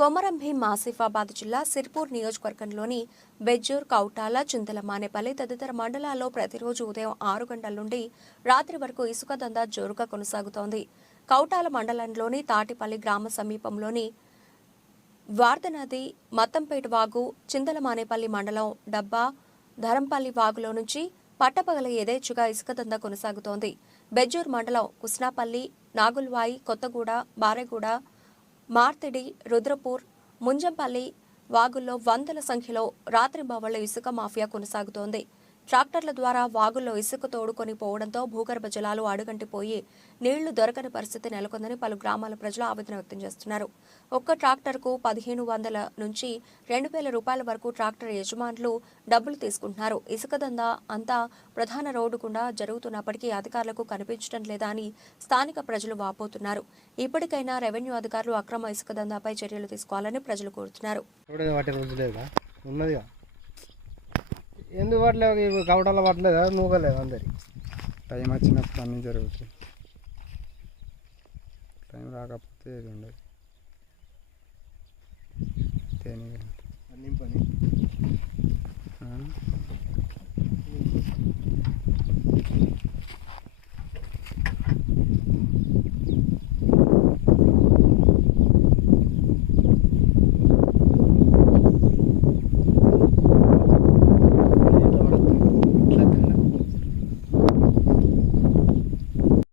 కొమరం భీం ఆసిఫాబాద్ జిల్లా సిర్పూర్ నియోజకవర్గంలోని బెజ్జూర్ కౌటాల చింతల మానేపల్లి తదితర మండలాల్లో ప్రతిరోజు ఉదయం ఆరు గంటల నుండి రాత్రి వరకు ఇసుక దందా జోరుగా కొనసాగుతోంది. కౌటాల మండలంలోని తాటిపల్లి గ్రామ సమీపంలోని వార్ధనది మత్తంపేట వాగు చింతలమానేపల్లి మండలం డబ్బా ధరంపల్లి వాగులో నుంచి పట్టపగల యథేచ్ఛగా ఇసుక దంద కొనసాగుతోంది. బెజ్జూర్ మండలం కుస్నాపల్లి నాగుల్వాయి కొత్తగూడ బారెగూడ మార్తిడి రుద్రపూర్ ముంజంపల్లి వాగుల్లో వందల సంఖ్యలో రాత్రింబవళ్ళ ఇసుక మాఫియా కొనసాగుతోంది. ట్రాక్టర్ల ద్వారా వాగుల్లో ఇసుక తోడుకొని పోవడంతో భూగర్భ జలాలు అడుగంటిపోయి నీళ్ళు దొరకని పరిస్థితి నెలకొందని పలు గ్రామాల ప్రజలు ఆవేదన వ్యక్తం చేస్తున్నారు. ఒక్క ట్రాక్టర్కు పదిహేను వందల నుంచి రెండు వేల రూపాయల వరకు ట్రాక్టర్ యజమానులు డబ్బులు తీసుకుంటున్నారు. ఇసుక దందా అంతా ప్రధాన రోడ్డు గుండా జరుగుతున్నప్పటికీ అధికారులకు కనిపించడం లేదా అని స్థానిక ప్రజలు వాపోతున్నారు. ఇప్పటికైనా రెవెన్యూ అధికారులు అక్రమ ఇసుక దందాపై చర్యలు తీసుకోవాలని ప్రజలు కోరుతున్నారు. ఎందుకు పట్టలేవు ఇవి కవటాల పట్టలేదా? నూగలేదు అందరి టైం వచ్చినప్పుడు అన్నీ జరుగుతాయి. టైం రాకపోతే ఉండదు. నింపని?